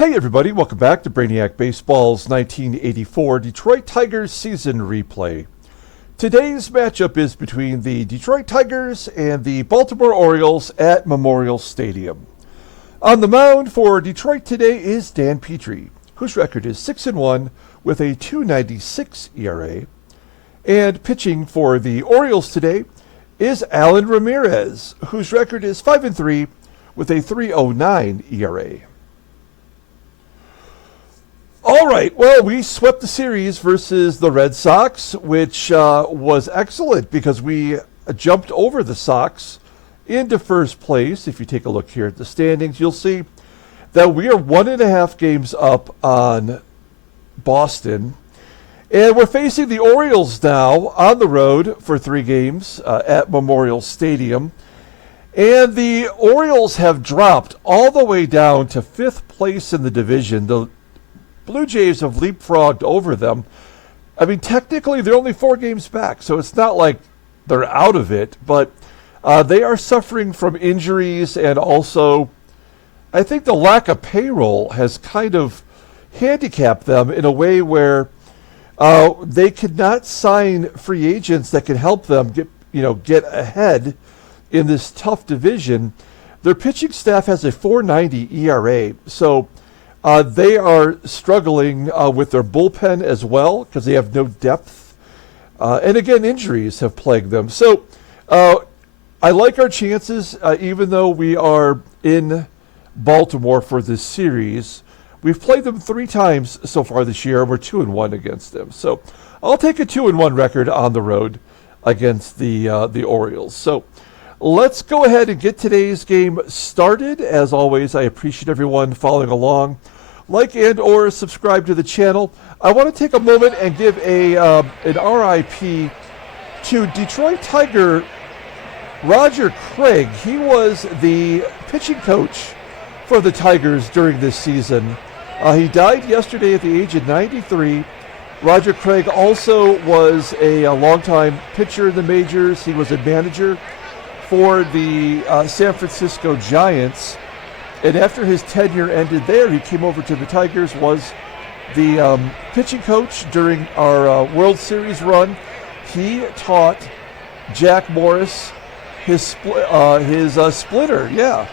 Hey everybody, welcome back to Brainiac Baseball's 1984 Detroit Tigers season replay. Today's matchup is between the Detroit Tigers and the Baltimore Orioles at Memorial Stadium. On the mound for Detroit today is Dan Petry, whose record is 6-1 with a 2.96 ERA. And pitching for the Orioles today is Allan Ramirez, whose record is 5-3 with a 3.09 ERA. All right, well, we swept the series versus the Red Sox, which was excellent because we jumped over the Sox into first place. If you take a look here at the standings, you'll see that we are 1.5 games up on Boston. And we're facing the Orioles now on the road for 3 games at Memorial Stadium. And the Orioles have dropped all the way down to 5th place in the division. The Blue Jays have leapfrogged over them. I mean, technically, they're only 4 games back, so it's not like they're out of it, but they are suffering from injuries, and also I think the lack of payroll has kind of handicapped them in a way where they could not sign free agents that could help them get ahead in this tough division. Their pitching staff has a 4.90 ERA, so they are struggling with their bullpen as well because they have no depth. And again, injuries have plagued them. So I like our chances, even though we are in Baltimore for this series. We've played them 3 times so far this year, and we're 2-1 against them. So I'll take a 2-1 record on the road against the Orioles. So let's go ahead and get today's game started. As always, I appreciate everyone following along. Like and or subscribe to the channel. I want to take a moment and give an RIP to Detroit Tiger Roger Craig. He was the pitching coach for the Tigers during this season. He died yesterday at the age of 93. Roger Craig also was a longtime pitcher in the majors. He was a manager for the San Francisco Giants. And after his tenure ended there, he came over to the Tigers, was the pitching coach during our World Series run. He taught Jack Morris his splitter. Yeah,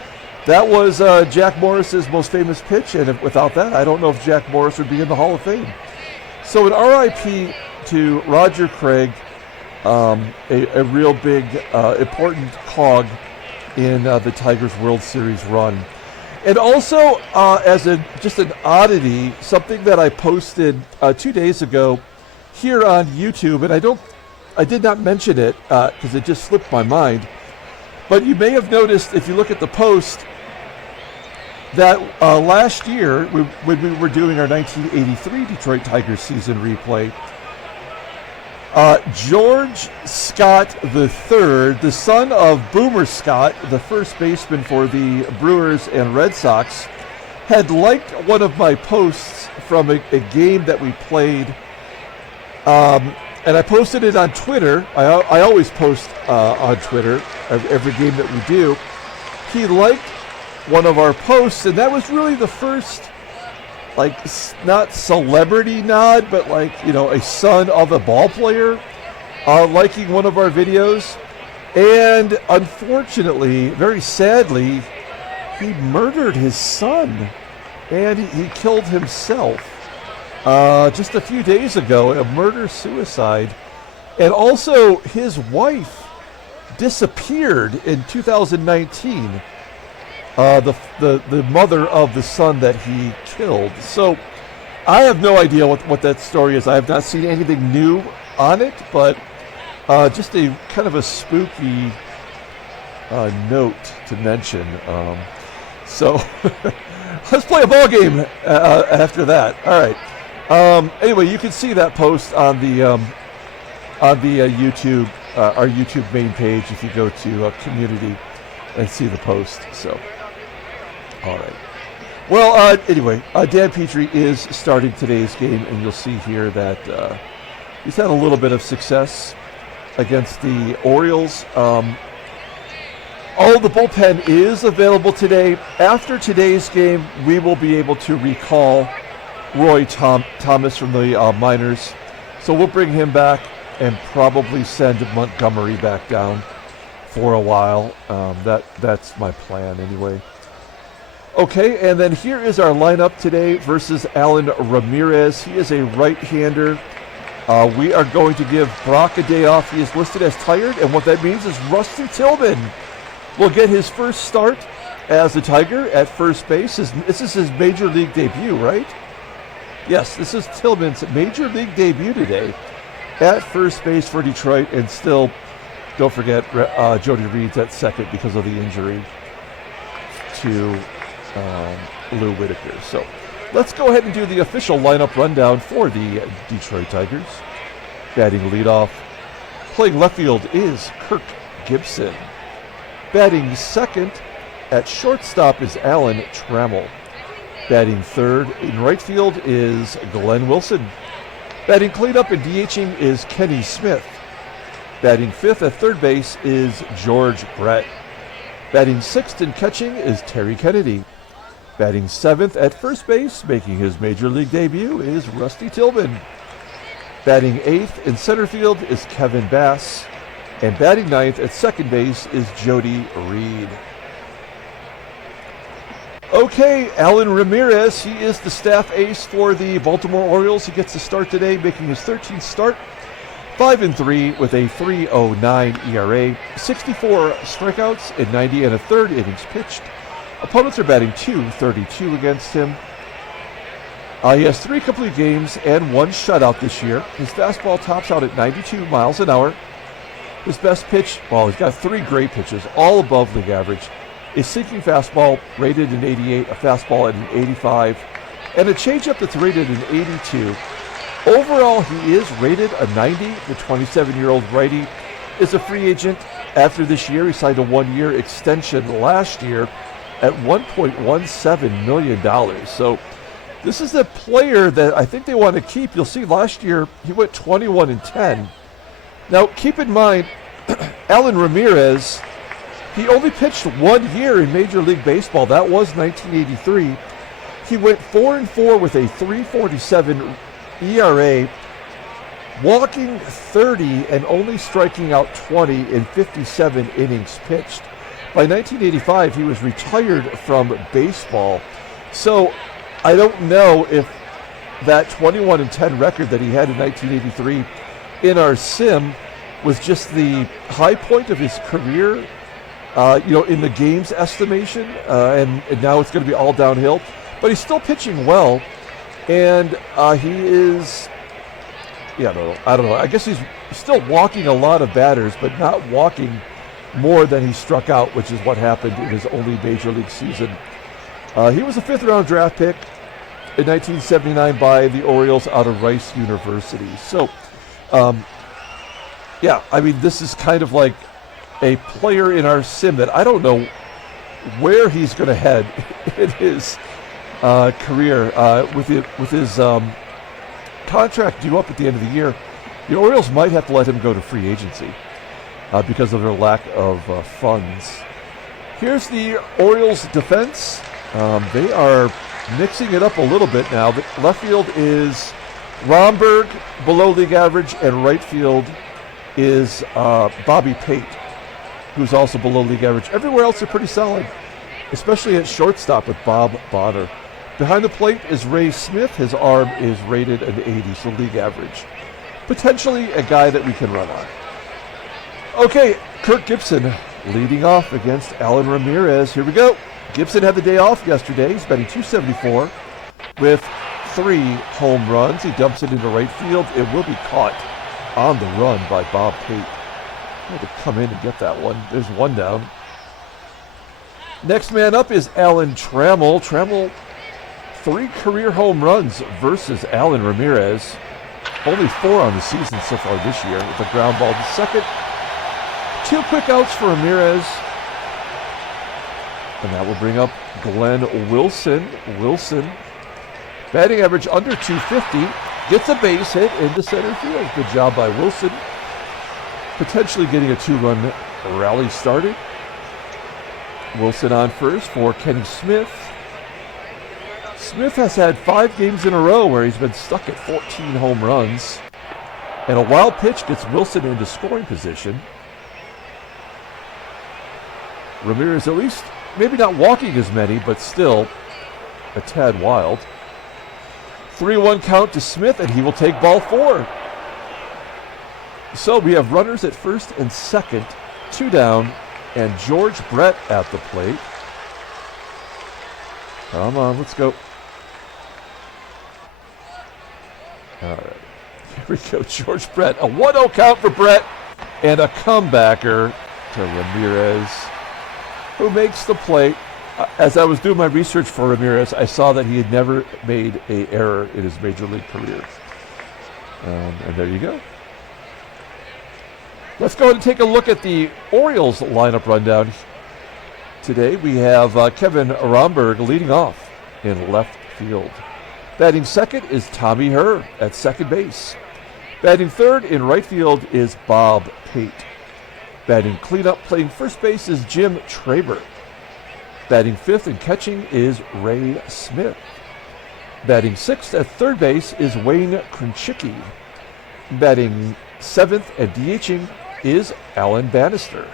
that was Jack Morris's most famous pitch, and without that, I don't know if Jack Morris would be in the Hall of Fame. So an RIP to Roger Craig, a real big, important cog in the Tigers World Series run. And also, as just an oddity, something that I posted 2 days ago here on YouTube, and I did not mention it because it just slipped my mind. But you may have noticed, if you look at the post, that last year, when we were doing our 1983 Detroit Tigers season replay, George Scott III, the son of Boomer Scott, the first baseman for the Brewers and Red Sox, had liked one of my posts from a game that we played, and I posted it on Twitter. I always post on Twitter every game that we do. He liked one of our posts, and that was really the first, not celebrity nod, but a son of a ball player liking one of our videos. And unfortunately, very sadly, he murdered his son, and he killed himself just a few days ago, a murder-suicide. And also, his wife disappeared in 2019. The mother of the son that he killed. So I have no idea what that story is. I have not seen anything new on it, but just a kind of a spooky note to mention. So let's play a ball game after that. All right. Anyway, you can see that post on the YouTube, our YouTube main page if you go to community and see the post. So. All right. Well, anyway, Dan Petry is starting today's game, and you'll see here that he's had a little bit of success against the Orioles. Oh, the bullpen is available today. After today's game, we will be able to recall Roy Thomas from the minors. So we'll bring him back and probably send Montgomery back down for a while. That's my plan anyway. Okay, and then here is our lineup today versus Allan Ramirez. He is a right-hander. We are going to give Brock a day off. He is listed as tired, and what that means is Rusty Tillman will get his first start as a Tiger at first base. This is his major league debut, right? Yes, this is Tillman's major league debut today at first base for Detroit, and still, don't forget, Jody Reed's at second because of the injury to Lou Whitaker. So let's go ahead and do the official lineup rundown for the Detroit Tigers. Batting leadoff, playing left field is Kirk Gibson. Batting second at shortstop is Allan Trammell. Batting third in right field is Glenn Wilson. Batting cleanup and DHing is Kenny Smith. Batting fifth at third base is George Brett. Batting sixth and catching is Terry Kennedy. Batting seventh at first base, making his major league debut, is Rusty Tillman. Batting eighth in center field is Kevin Bass. And batting ninth at second base is Jody Reed. Okay, Allan Ramirez, he is the staff ace for the Baltimore Orioles. He gets the start today, making his 13th start. 5-3 with a 3.09 ERA, 64 strikeouts in 90 and a third innings pitched. Opponents are batting .232 against him. He has 3 complete games and 1 shutout this year. His fastball tops out at 92 miles an hour. His best pitch, well, he's got 3 great pitches, all above league average. A sinking fastball rated an 88, a fastball at an 85, and a changeup that's rated an 82. Overall, he is rated a 90. The 27-year-old righty is a free agent after this year. He signed a 1-year extension last year at $1.17 million. So this is a player that I think they want to keep. You'll see last year he went 21-10. Now, keep in mind, Allan Ramirez, he only pitched 1 year in Major League Baseball. That was 1983. He went 4-4 with a 3.47 ERA, walking 30 and only striking out 20 in 57 innings pitched. By 1985, he was retired from baseball. So I don't know if that 21-10 record that he had in 1983 in our sim was just the high point of his career, in the games estimation, and now it's going to be all downhill. But he's still pitching well, and he is, I don't know. I guess he's still walking a lot of batters, but not walking more than he struck out, which is what happened in his only major league season. He was a 5th-round draft pick in 1979 by the Orioles out of Rice University. So, this is kind of like a player in our sim that I don't know where he's going to head in his career. With his contract due up at the end of the year, the Orioles might have to let him go to free agency because of their lack of funds. Here's the Orioles defense. They are mixing it up a little bit now. The left field is RHOMBERG, below league average, and right field is Bobby Pate, who's also below league average. Everywhere else they're pretty solid, especially at shortstop with Bob Bonner. Behind the plate is Ray Smith. His arm is rated an 80, so league average. Potentially a guy that we can run on. Okay, Kirk Gibson leading off against Allan Ramirez. Here we go. Gibson had the day off yesterday. He's batting .274 with 3 home runs. He dumps it into right field. It will be caught on the run by Bob Pate. Had to come in and get that one. There's one down. Next man up is Allan Trammell. Trammell, 3 career home runs versus Allan Ramirez. Only 4 on the season so far this year with a ground ball to second. 2 quick outs for Ramirez. And that will bring up Glenn Wilson. Wilson, batting average under .250, gets a base hit into center field. Good job by Wilson. Potentially getting a 2-run rally started. Wilson on first for Kenny Smith. Smith has had 5 games in a row where he's been stuck at 14 home runs. And a wild pitch gets Wilson into scoring position. Ramirez, at least, maybe not walking as many, but still a tad wild. 3-1 count to Smith, and he will take ball 4. So we have runners at first and second, 2 down, and George Brett at the plate. Come on, let's go. All right, here we go, George Brett. A 1-0 count for Brett, and a comebacker to Ramirez, who makes the play. As I was doing my research for Ramirez, I saw that he had never made an error in his major league career. And there you go. Let's go ahead and take a look at the Orioles lineup rundown. Today we have Kevin RHOMBERG leading off in left field. Batting second is Tommy HERR at second base. Batting third in right field is Bob Pate. Batting cleanup playing first base is Jim TRABER. Batting fifth and catching is Ray Smith. Batting sixth at third base is Wayne KRENCHICKI. Batting seventh and DHing is Allan Bannister.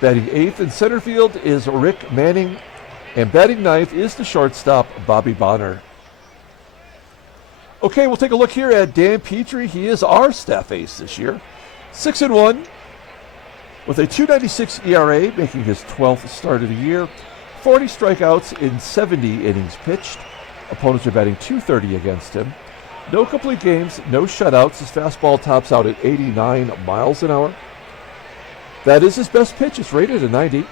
Batting eighth in center field is Rick Manning. And batting ninth is the shortstop, Bobby Bonner. Okay, we'll take a look here at Dan Petry. He is our staff ace this year. 6-1 with a 2.96 ERA, making his 12th start of the year. 40 strikeouts in 70 innings pitched. Opponents are batting .230 against him. No complete games, no shutouts. His fastball tops out at 89 miles an hour. That is his best pitch. It's rated a 90.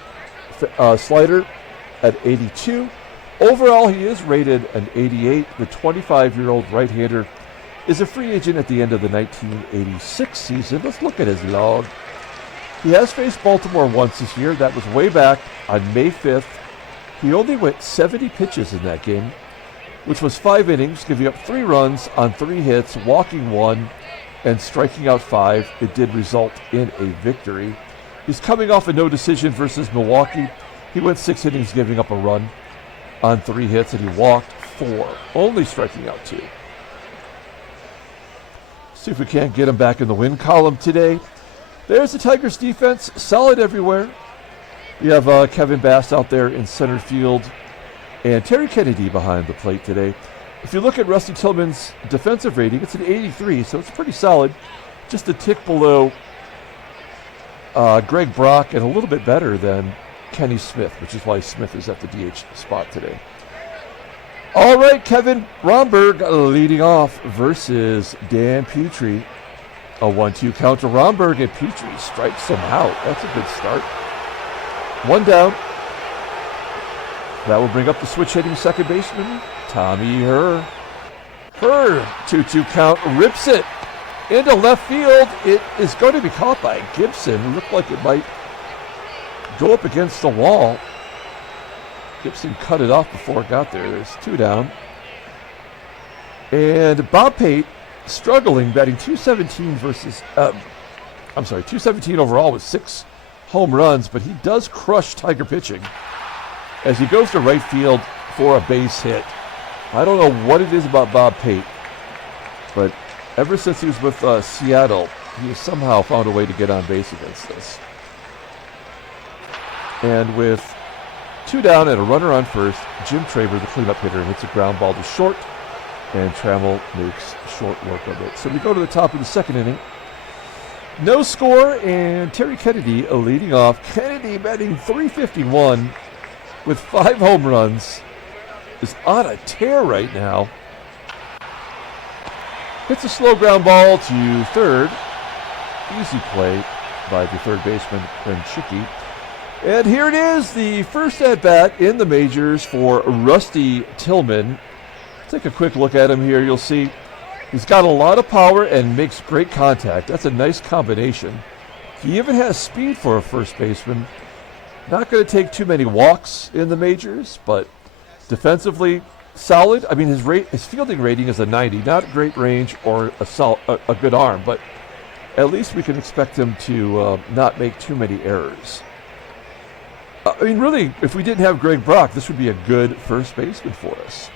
Slider at 82. Overall, he is rated an 88. The 25-year-old right-hander is a free agent at the end of the 1986 season. Let's look at his log. He has faced Baltimore once this year. That was way back on May 5th. He only went 70 pitches in that game, which was 5 innings, giving up 3 runs on 3 hits, walking 1, and striking out 5. It did result in a victory. He's coming off a no decision versus Milwaukee. He went 6 innings, giving up a run on 3 hits, and he walked 4, only striking out 2. See if we can't get him back in the win column today. There's the Tigers defense, solid everywhere. You have Kevin Bass out there in center field, and Terry Kennedy behind the plate today. If you look at Rusty Tillman's defensive rating, it's an 83, so it's pretty solid. Just a tick below Greg Brock and a little bit better than Kenny Smith, which is why Smith is at the DH spot today. All right, Kevin RHOMBERG leading off versus Dan Petry. A 1-2 count to RHOMBERG, and Petry strikes him out. That's a good start. 1 down. That will bring up the switch hitting second baseman, Tommy HERR. HERR, 2-2 count, rips it into left field. It is going to be caught by GIBSON. It looked like it might go up against the wall. GIBSON cut it off before it got there. There's 2 down. And Bob Pate struggling, batting .217 versus, 217 overall with 6 home runs, but he does crush Tiger pitching as he goes to right field for a base hit. I don't know what it is about Bob Pate, but ever since he was with Seattle, he has somehow found a way to get on base against us. And with 2 down and a runner on first, Jim TRABER, the cleanup hitter, hits a ground ball to short, and Trammell makes short work of it. So we go to the top of the second inning. No score, and Terry Kennedy leading off. Kennedy batting .351 with 5 home runs. Is on a tear right now. Hits a slow ground ball to third. Easy play by the third baseman, KRENCHICKI. And here it is, the first at-bat in the majors for Rusty Tillman. Take a quick look at him here. You'll see he's got a lot of power and makes great contact. That's a nice combination. He even has speed for a first baseman. Not going to take too many walks in the majors, but defensively solid. I mean, his fielding rating is a 90. Not great range or a good arm, but at least we can expect him to not make too many errors. I mean, really, if we didn't have Greg Brock, this would be a good first baseman for us.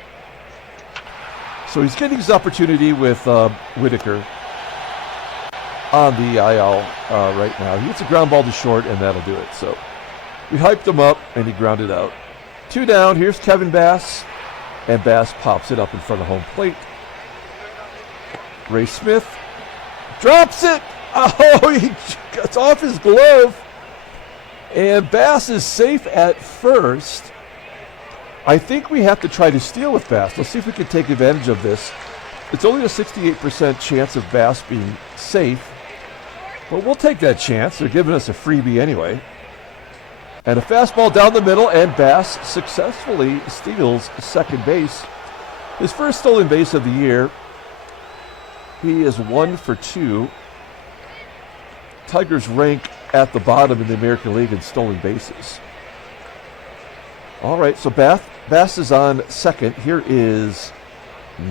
So he's getting his opportunity with Whitaker on the IL right now. He hits a ground ball to short, and that'll do it. So we hyped him up, and he grounded out. 2 down. Here's Kevin Bass, and Bass pops it up in front of home plate. Ray Smith drops it. Oh, it's off his glove. And Bass is safe at first. I think we have to try to steal with Bass. Let's see if we can take advantage of this. It's only a 68% chance of Bass being safe. But we'll take that chance. They're giving us a freebie anyway. And a fastball down the middle, and Bass successfully steals second base. His first stolen base of the year. He is 1 for 2. Tigers rank at the bottom in the American League in stolen bases. All right, so Bass is on second. Here is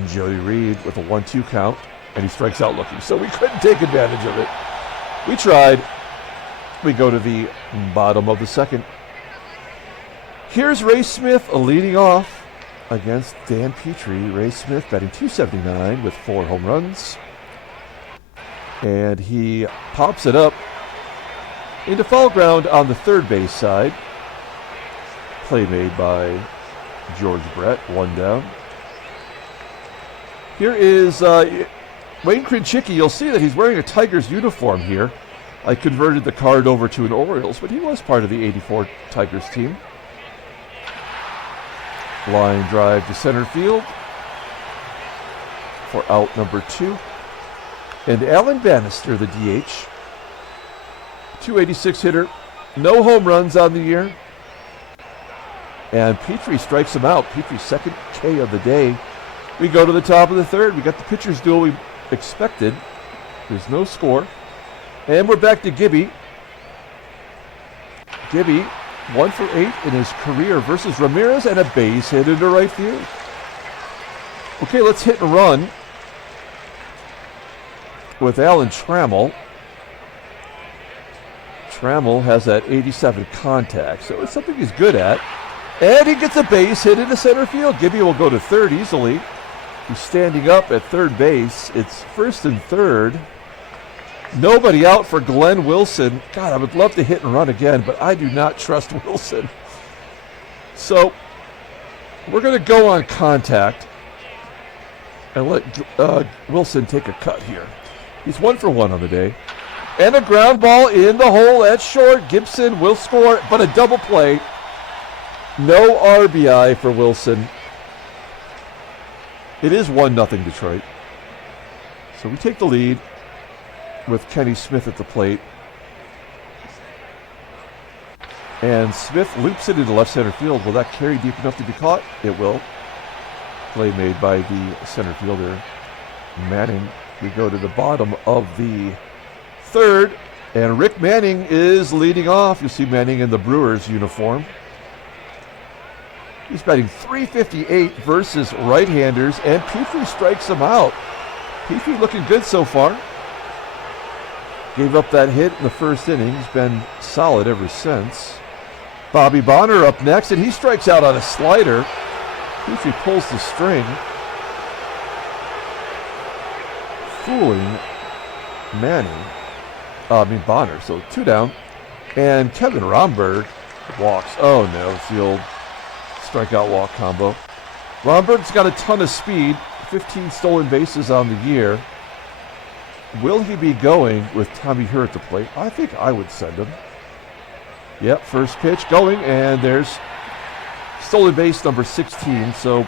Jody Reed with a 1-2 count, and he strikes out looking. So we couldn't take advantage of it. We tried. We go to the bottom of the second. Here's Ray Smith leading off against Dan Petry. Ray Smith batting .279 with 4 home runs. And he pops it up into foul ground on the third base side. Play made by George Brett, 1 down. Here is Wayne KRENCHICKI. You'll see that he's wearing a Tigers uniform here. I converted the card over to an Orioles, but he was part of the '84 Tigers team. Line drive to center field for out number 2. And Allan Bannister, the DH, .286 hitter, no home runs on the year. And Petry strikes him out. Petry's second K of the day. We go to the top of the third. We got the pitcher's duel we expected. There's no score. And we're back to Gibby. Gibby, 1 for 8 in his career versus Ramirez, and a base hit into right field. Okay, let's hit and run with Allan Trammell. Trammell has that 87 contact, so it's something he's good at. And he gets a base hit into center field. Gibby will go to third easily. He's standing up at third base. It's first and third. Nobody out for Glenn Wilson. God, I would love to hit and run again, but I do not trust Wilson. So we're going to go on contact and let Wilson take a cut here. He's 1 for 1 on the day. And a ground ball in the hole at short. GIBSON will score, but a double play. No RBI for Wilson. It is 1-0 Detroit. So we take the lead with Kenny Smith at the plate. And Smith loops it into left center field. Will that carry deep enough to be caught? It will. Play made by the center fielder, Manning. We go to the bottom of the third, and Rick Manning is leading off. You'll see Manning in the Brewers uniform. He's batting .358 versus right-handers, and Petry strikes him out. Petry looking good so far. Gave up that hit in the first inning. He's been solid ever since. Bobby Bonner up next, and he strikes out on a slider. Petry pulls the string. Fooling Bonner. So 2 down. And Kevin RHOMBERG walks. Oh no, it's the old strikeout walk combo. RHOMBERG's got a ton of speed, 15 stolen bases on the year. Will he be going with Tommy HERR at the plate? I think I would send him. Yep, first pitch going, and there's stolen base number 16, so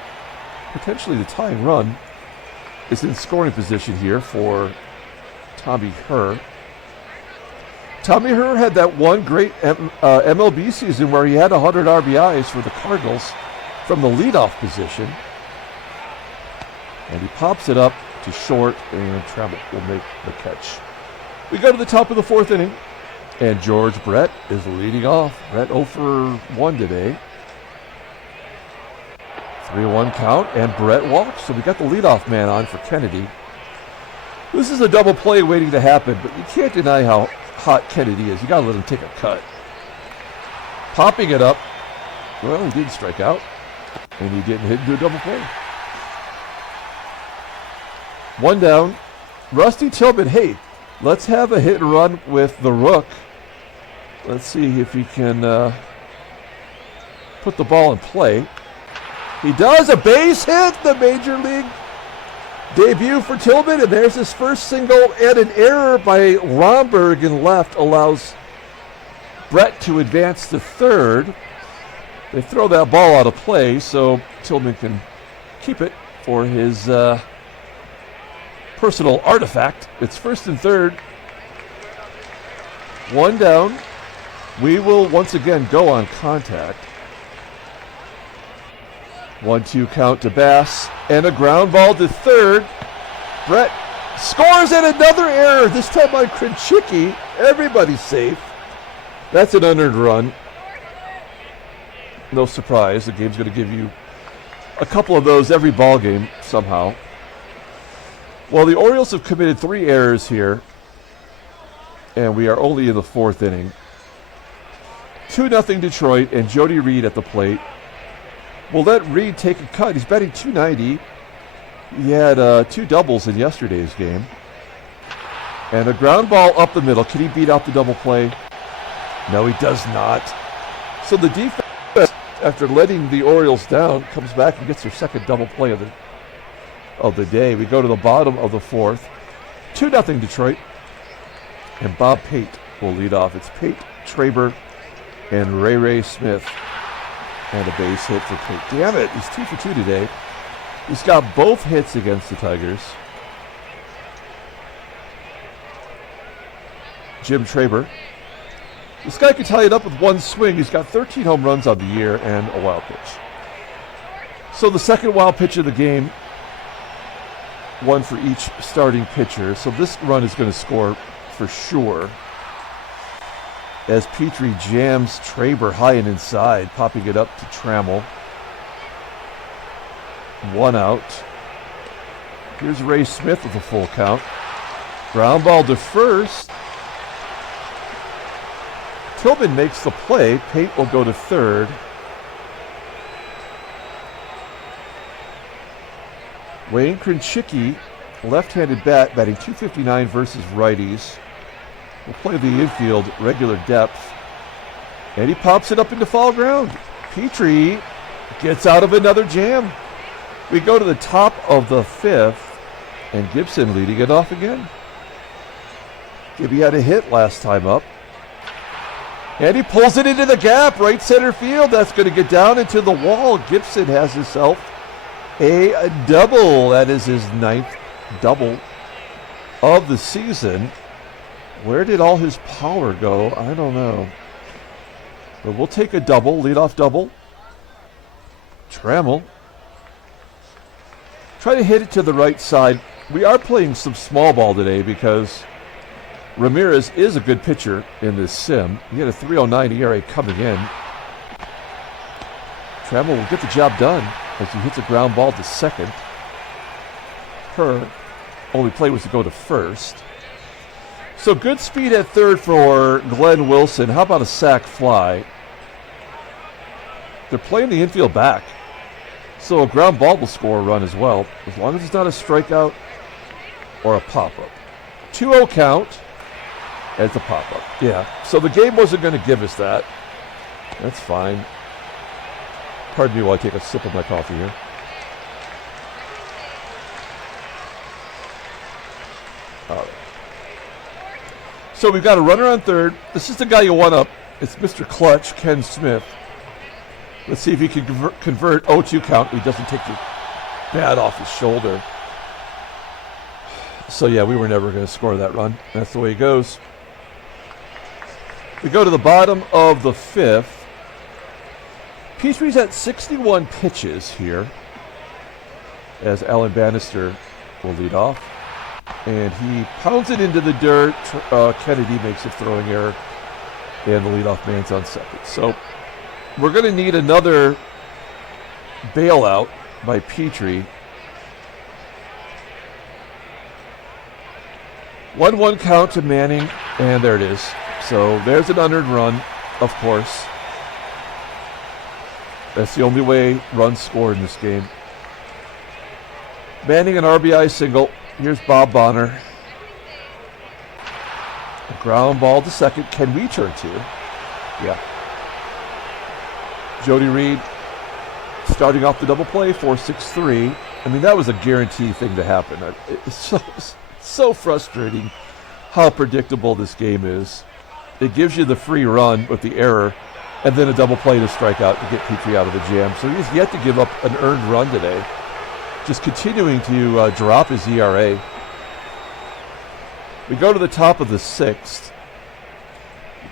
potentially the tying run is in scoring position here for Tommy HERR. Tommy HERR had that one great MLB season where he had 100 RBIs for the Cardinals from the leadoff position. And he pops it up to short, and Trammell will make the catch. We go to the top of the fourth inning, and George Brett is leading off. Brett 0 for 1 today. 3-1 count, and Brett walks. So we got the leadoff man on for Kennedy. This is a double play waiting to happen, but you can't deny how hot Kennedy is. You got to let him take a cut. Popping it up. Well, he didn't strike out. And he didn't hit into a double play. One down. Rusty Tillman, hey, let's have a hit and run with the Rook. Let's see if he can put the ball in play. He does, a base hit, the major league debut for Tillman, and there's his first single, and an error by RHOMBERG in left allows Brett to advance to third. They throw that ball out of play, so Tillman can keep it for his personal artifact. It's first and third. One down. We will once again go on contact. 1-2 count to Bass, and a ground ball to third. Brett scores, and another error, this time by KRENCHICKI. Everybody's safe. That's an unearned run. No surprise, the game's going to give you a couple of those every ball game somehow. Well, the Orioles have committed 3 errors here, and we are only in the 4th inning. 2-0 Detroit, and Jody Reed at the plate. We'll let Reed take a cut. He's batting .290. He had 2 doubles in yesterday's game. And a ground ball up the middle. Can he beat out the double play? No, he does not. So the defense, after letting the Orioles down, comes back and gets their second double play of the day. We go to the bottom of the 4th. 2-0 Detroit. And Bob Pate will lead off. It's Pate, TRABER, and Ray Smith. And a base hit for Pate. Damn it, he's 2 for 2 today. He's got both hits against the Tigers. Jim TRABER. This guy can tie it up with one swing. He's got 13 home runs on the year and a wild pitch. So the second wild pitch of the game, one for each starting pitcher. So this run is going to score for sure. As Petry jams TRABER high and inside, popping it up to TRAMMELL. 1 out. Here's Ray Smith with a full count. Ground ball to first. Tillman makes the play. Pate will go to third. Wayne KRENCHICKI, left-handed bat, batting .259 versus righties. Will play the infield, regular depth. And he pops it up into foul ground. Petry gets out of another jam. We go to the top of the 5th, and GIBSON leading it off again. Gibby had a hit last time up. And he pulls it into the gap, right center field. That's going to get down into the wall. GIBSON has himself a double. That is his 9th double of the season. Where did all his power go? I don't know. But we'll take a double, leadoff double. TRAMMELL. Try to hit it to the right side. We are playing some small ball today because Ramirez is a good pitcher in this sim. He had a .309 ERA coming in. TRAMMELL will get the job done as he hits a ground ball to second. HERR only play was to go to first. So good speed at third for Glenn Wilson. How about a sac fly? They're playing the infield back. So a ground ball will score a run as well, as long as it's not a strikeout or a pop-up. 2-0 count as the pop-up. Yeah, so the game wasn't going to give us that. That's fine. Pardon me while I take a sip of my coffee here. All right. So we've got a runner on third. This is the guy you want up. It's Mr. Clutch, Ken Smith. Let's see if he can convert 0-2 count. He doesn't take the bat off his shoulder. So yeah, we were never going to score that run. That's the way it goes. We go to the bottom of the 5th. Petry's at 61 pitches here as Allan Bannister will lead off. And he pounds it into the dirt. Kennedy makes a throwing error. And the leadoff man's on second. So we're going to need another bailout by Petry. 1-1 count to Manning. And there it is. So there's an unearned run, of course. That's the only way runs score in this game. Manning an RBI single. Here's Bob Bonner. A ground ball to second. Can we turn two? Yeah. Jody Reed starting off the double play, 4-6-3. I mean, that was a guaranteed thing to happen. It's so frustrating how predictable this game is. It gives you the free run with the error, and then a double play to strike out to get Petry out of the jam. So he's yet to give up an earned run today. Just continuing to drop his ERA. We go to the top of the sixth.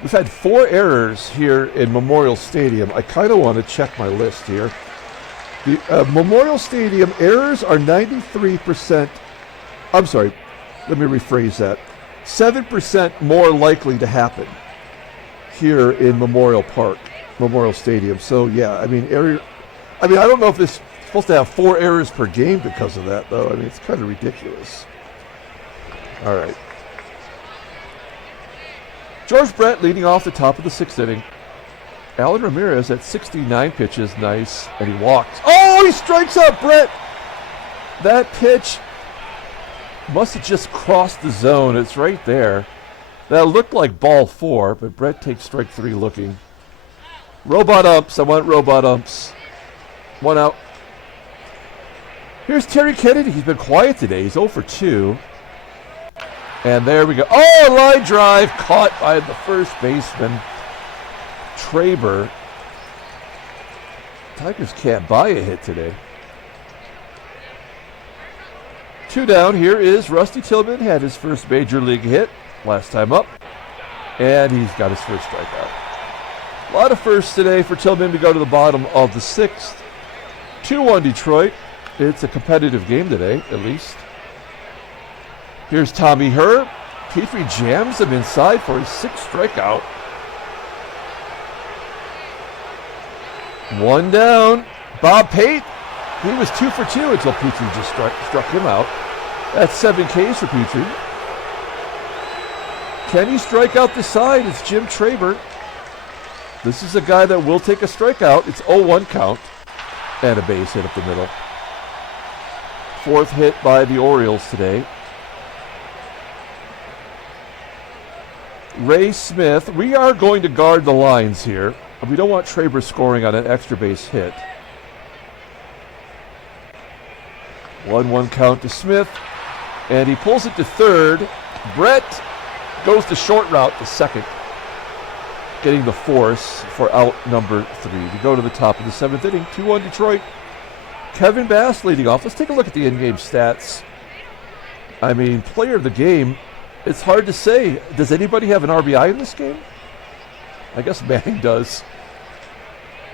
We've had 4 errors here in Memorial Stadium. I kind of want to check my list here. The Memorial Stadium errors are 93%. I'm sorry, let me rephrase that. 7% more likely to happen here in Memorial Stadium. So yeah, I mean, I don't know if it's supposed to have 4 errors per game because of that, though. I mean, it's kind of ridiculous. All right. George Brett leading off the top of the 6th inning. Allan Ramirez at 69 pitches, nice, and he walks. Oh, he strikes out Brett! That pitch must have just crossed the zone. It's right there. That looked like ball 4, but Brett takes strike 3 looking. Robot umps. I want robot umps. 1 out. Here's Terry Kennedy. He's been quiet today. He's 0 for 2. And there we go. Oh, a line drive caught by the first baseman, TRABER. Tigers can't buy a hit today. 2 down. Here is Rusty Tillman. Had his first major league hit last time up. And he's got his first strikeout. A lot of firsts today for Tillman to go to the bottom of the 6th. 2-1 Detroit. It's a competitive game today, at least. Here's Tommy HERR. Petry jams him inside for his 6th strikeout. 1 down. Bob Pate. He was 2 for 2 until Petry just struck him out. That's 7 Ks for Petry. Can he strike out the side? It's Jim TRABER. This is a guy that will take a strikeout. It's 0-1 count. And a base hit up the middle. 4th hit by the Orioles today. Ray Smith. We are going to guard the lines here. We don't want TRABER scoring on an extra base hit. 1-1 count to Smith. And he pulls it to third. Brett goes the short route to second, getting the force for out number 3. We go to the top of the 7th inning. 2-1 Detroit. Kevin Bass leading off. Let's take a look at the in-game stats. I mean, player of the game. It's hard to say. Does anybody have an RBI in this game? I guess Manning does.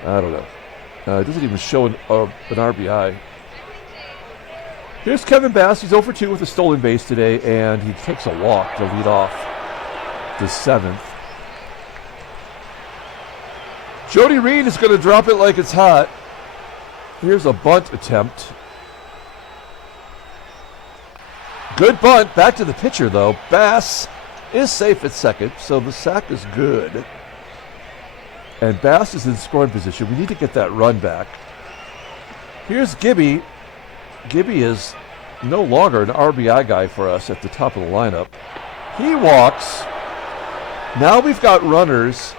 I don't know. It doesn't even show an RBI. Here's Kevin Bass. He's 0 for 2 with a stolen base today, and he takes a walk to lead off the 7th. Jody Reed is going to drop it like it's hot. Here's a bunt attempt. Good bunt. Back to the pitcher, though. Bass is safe at second, so the sack is good. And Bass is in scoring position. We need to get that run back. Here's Gibby. Gibby is no longer an RBI guy for us at the top of the lineup. He walks. Now we've got runners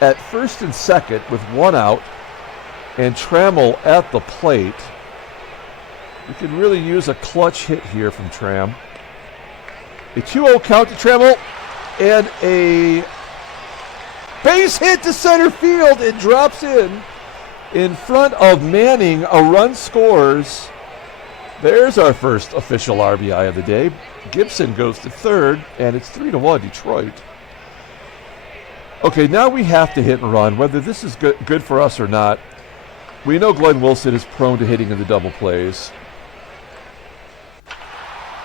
at first and second with 1 out, and Trammell at the plate. We can really use a clutch hit here from Tram. A 2-0 count to Trammell, and a base hit to center field. It drops in front of Manning. A run scores. There's our first official RBI of the day. GIBSON goes to third, and it's 3-1 Detroit. Okay, now we have to hit and run, whether this is good for us or not. We know Glenn Wilson is prone to hitting in the double plays.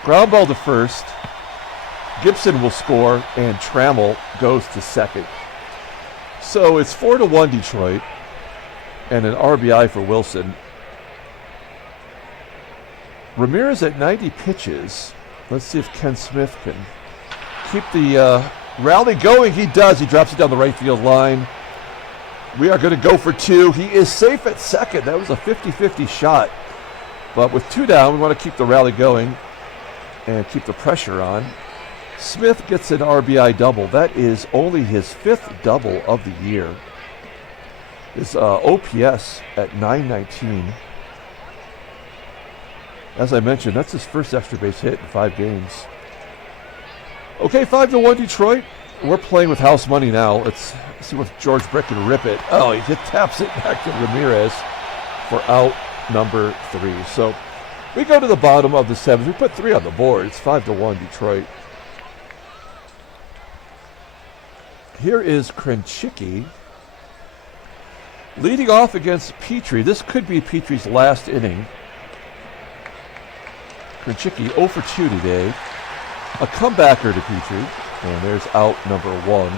Ground ball to first. GIBSON will score, and Trammell goes to second. So it's 4-1 Detroit, and an RBI for Wilson. Ramirez at 90 pitches. Let's see if Ken Smith can keep the rally going. He does. He drops it down the right field line. We are going to go for two. He is safe at second. That was a 50-50 shot. But with two down, we want to keep the rally going and keep the pressure on. Smith gets an RBI double. That is only his 5th double of the year. His OPS at 919. As I mentioned, that's his first extra base hit in 5 games. Okay, 5-1 Detroit. We're playing with house money now. Let's see if George Brick can rip it. Oh, he just taps it back to Ramirez for out number 3. So we go to the bottom of the 7th. We put 3 on the board. It's 5-1 Detroit. Here is KRENCHICKI leading off against Petry. This could be Petry's last inning. KRENCHICKI 0 for 2 today. A comebacker to Petry. And there's out number 1.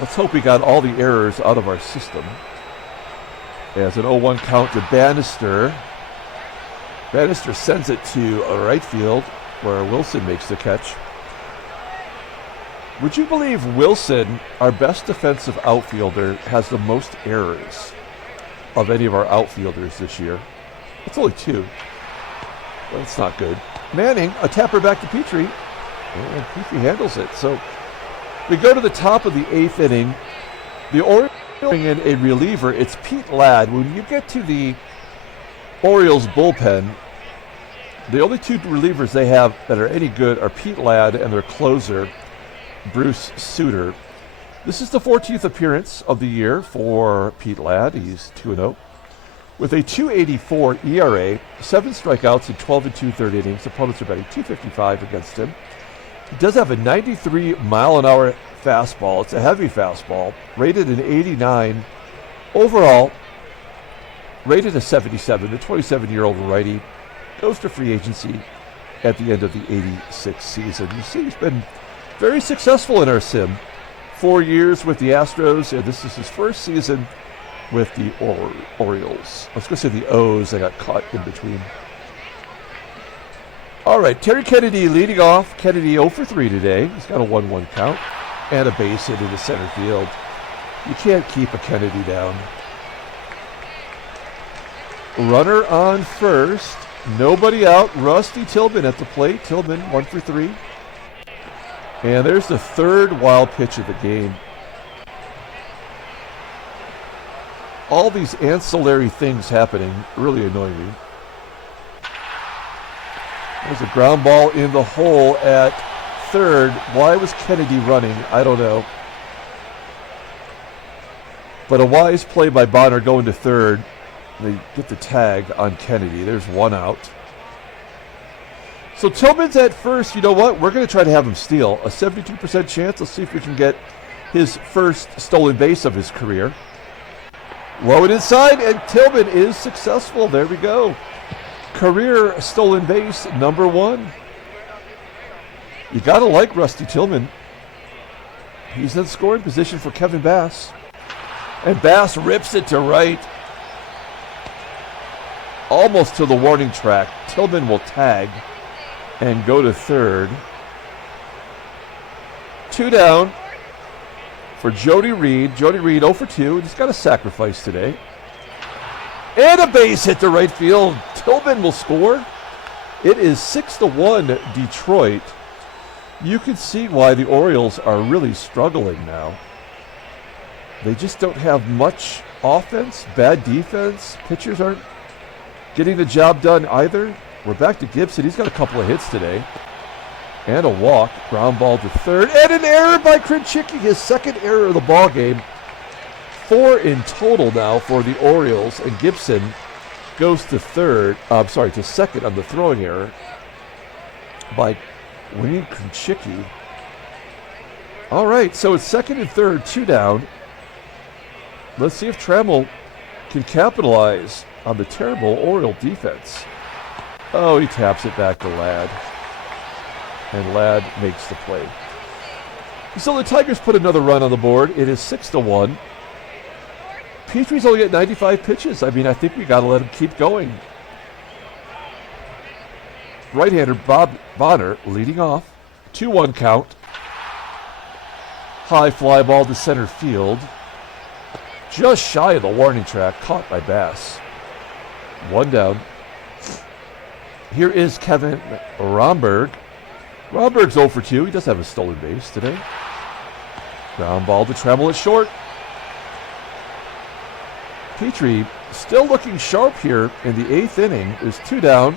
Let's hope we got all the errors out of our system. As an 0-1 count to Bannister. Bannister sends it to right field where Wilson makes the catch. Would you believe Wilson, our best defensive outfielder, has the most errors of any of our outfielders this year? It's only 2. Well, it's not good. Manning, a tapper back to Petry. And Petry handles it. So we go to the top of the 8th inning. The Orioles bring in a reliever. It's Pete Ladd. When you get to the Orioles bullpen, the only 2 relievers they have that are any good are Pete Ladd and their closer, Bruce Sutter. This is the 14th appearance of the year for Pete Ladd. He's 2-0. With a 2.84 ERA, 7 strikeouts in 12 and 2/3 innings. Opponents are batting .255 against him. He does have a 93-mile-an-hour fastball. It's a heavy fastball, rated an 89. Overall, rated a 77. The 27-year-old righty goes to free agency at the end of the 86 season. You see, he's been very successful in our sim. 4 years with the Astros, and this is his first season with the Orioles. I was going to say the O's. I got caught in between. All right, Terry Kennedy leading off. Kennedy 0 for 3 today. He's got a 1-1 count and a base hit into center field. You can't keep a Kennedy down. Runner on first. Nobody out. Rusty Tillman at the plate. Tillman 1 for 3. And there's the 3rd wild pitch of the game. All these ancillary things happening really annoy me. There's a ground ball in the hole at 3rd. Why was Kennedy running? I don't know. But a wise play by Bonner going to 3rd. They get the tag on Kennedy. There's 1 out. So Tillman's at first. You know what? We're going to try to have him steal. A 72% chance. Let's see if we can get his first stolen base of his career. Low and inside, and Tillman is successful. There we go. Career stolen base number 1. You got to like Rusty Tillman. He's in scoring position for Kevin Bass. And Bass rips it to right. Almost to the warning track. Tillman will tag and go to 3rd. 2 down for Jody Reed. Jody Reed 0 for 2. He's got a sacrifice today. And a base hit to right field. Tillman will score. It is 6-1 Detroit. You can see why the Orioles are really struggling now. They just don't have much offense, bad defense. Pitchers aren't getting the job done either. We're back to Gibson. He's got a couple of hits today. And a walk. Ground ball to 3rd. And an error by KRENCHICKI. His 2nd error of the ball game. 4 in total now for the Orioles. And Gibson goes to 2nd on the throwing error by Wayne KRENCHICKI. All right, so it's 2nd and 3rd, 2 down. Let's see if Trammell can capitalize on the terrible Oriole defense. Oh, he taps it back to Ladd. And Ladd makes the play. So the Tigers put another run on the board. It is 6-1. Petry's only at 95 pitches. I mean, I think we got to let him keep going. Right-hander Bob Bonner leading off. 2-1 count. High fly ball to center field. Just shy of the warning track, caught by Bass. 1 down. Here is Kevin RHOMBERG. RHOMBERG's 0 for 2. He does have a stolen base today. Ground ball to Trammell at short. Petry still looking sharp here in the 8th inning. There's 2 down.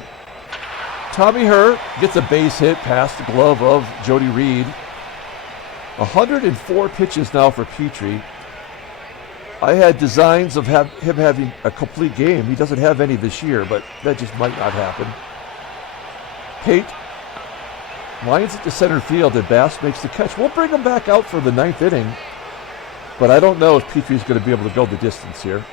Tommy HERR gets a base hit past the glove of Jody Reed. 104 pitches now for Petry. I had designs of him having a complete game. He doesn't have any this year, but that just might not happen. PATE lines it to center field, and Bass makes the catch. We'll bring him back out for the 9th inning, but I don't know if Petry's going to be able to go the distance here.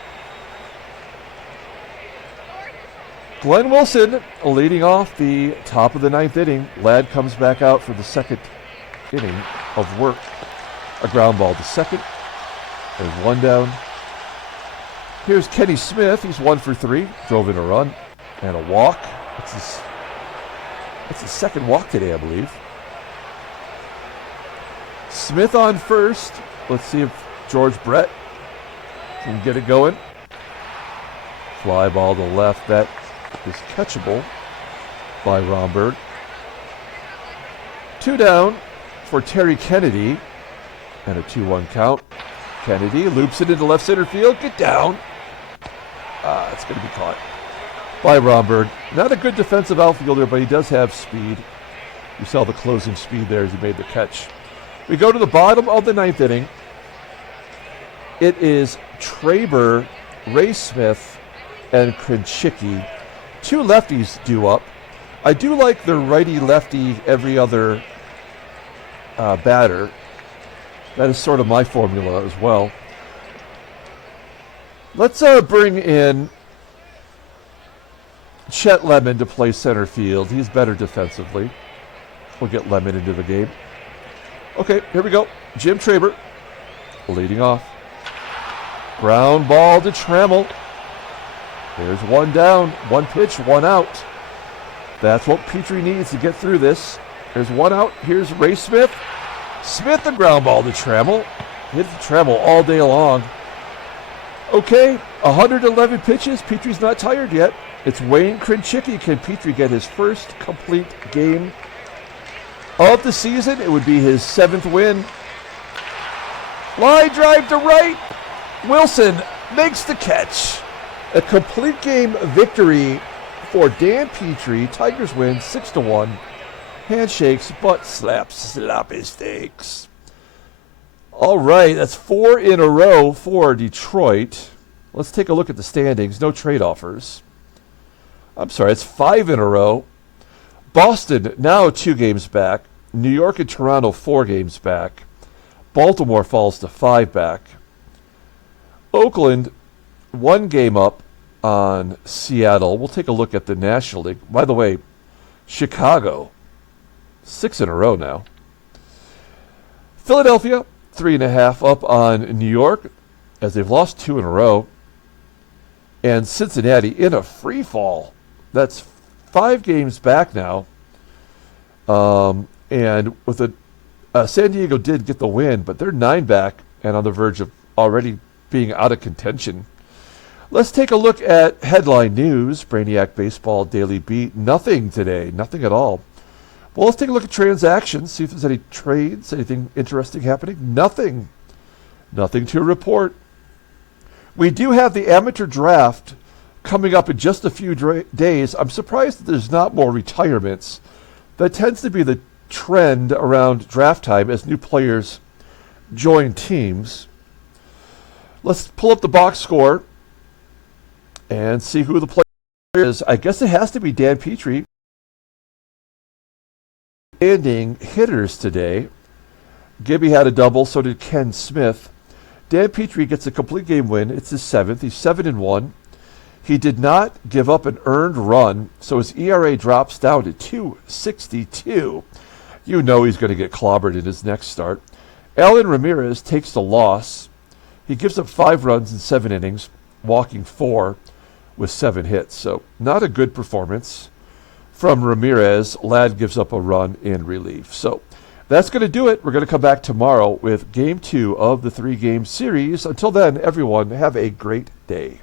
Glenn Wilson leading off the top of the 9th inning. Ladd comes back out for the 2nd inning of work. A ground ball to second. There's 1 down. Here's Kenny Smith. He's 1 for 3. Drove in a run and a walk. That's his 2nd walk today, I believe. Smith on first. Let's see if George Brett can get it going. Fly ball to left. That is catchable by RHOMBERG. 2 down for Terry Kennedy and a 2-1 count. Kennedy loops it into left center field. Get down. It's going to be caught by RHOMBERG. Not a good defensive outfielder, but he does have speed. You saw the closing speed there as he made the catch. We go to the bottom of the 9th inning. It is TRABER, Ray Smith, and KRENCHICKI. 2 lefties due up. I do like the righty-lefty every other batter. That is sort of my formula as well. Let's bring in Chet Lemon to play center field. He's better defensively. We'll get Lemon into the game. Okay, here we go. Jim TRABER leading off. Ground ball to Trammell. There's 1 down, 1 pitch, 1 out. That's what Petry needs to get through this. There's 1 out. Here's Ray Smith. Smith, the ground ball to Trammell. Hit the Trammell all day long. Okay, 111 pitches. Petry's not tired yet. It's Wayne KRENCHICKI. Can Petry get his first complete game of the season? It would be his 7th win. Line drive to right. Wilson makes the catch. A complete game victory for Dan Petry. Tigers win 6-1. Handshakes, butt slaps, sloppy steaks. All right, that's 4 in a row for Detroit. Let's take a look at the standings. No trade offers. I'm sorry, it's 5 in a row. Boston now 2 games back. New York and Toronto 4 games back. Baltimore falls to 5 back. Oakland 1 game up on Seattle. We'll take a look at the National League. By the way, Chicago 6 in a row now. Philadelphia 3.5 up on New York as they've lost 2 in a row. And Cincinnati in a free fall. That's 5 games back now. And with San Diego did get the win, but they're 9 back and on the verge of already being out of contention. Let's take a look at headline news. Brainiac Baseball Daily Beat. Nothing today. Nothing at all. Well, let's take a look at transactions, see if there's any trades, anything interesting happening. Nothing. Nothing to report. We do have the amateur draft coming up in just a few days. I'm surprised that there's not more retirements. That tends to be the trend around draft time as new players join teams. Let's pull up the box score and see who the player is. I guess it has to be Dan Petry. Standing hitters today. Gibby had a double, so did Ken Smith. Dan Petry gets a complete game win. It's his 7th. He's 7-1. He did not give up an earned run, so his ERA drops down to 2.62. You know he's going to get clobbered in his next start. Allan Ramirez takes the loss. He gives up 5 runs in 7 innings, walking 4 with 7 hits. So not a good performance from Ramirez. Ladd gives up a run in relief. So That's going to do it. We're going to come back tomorrow with Game 2 of the 3-game series. Until then, everyone, have a great day.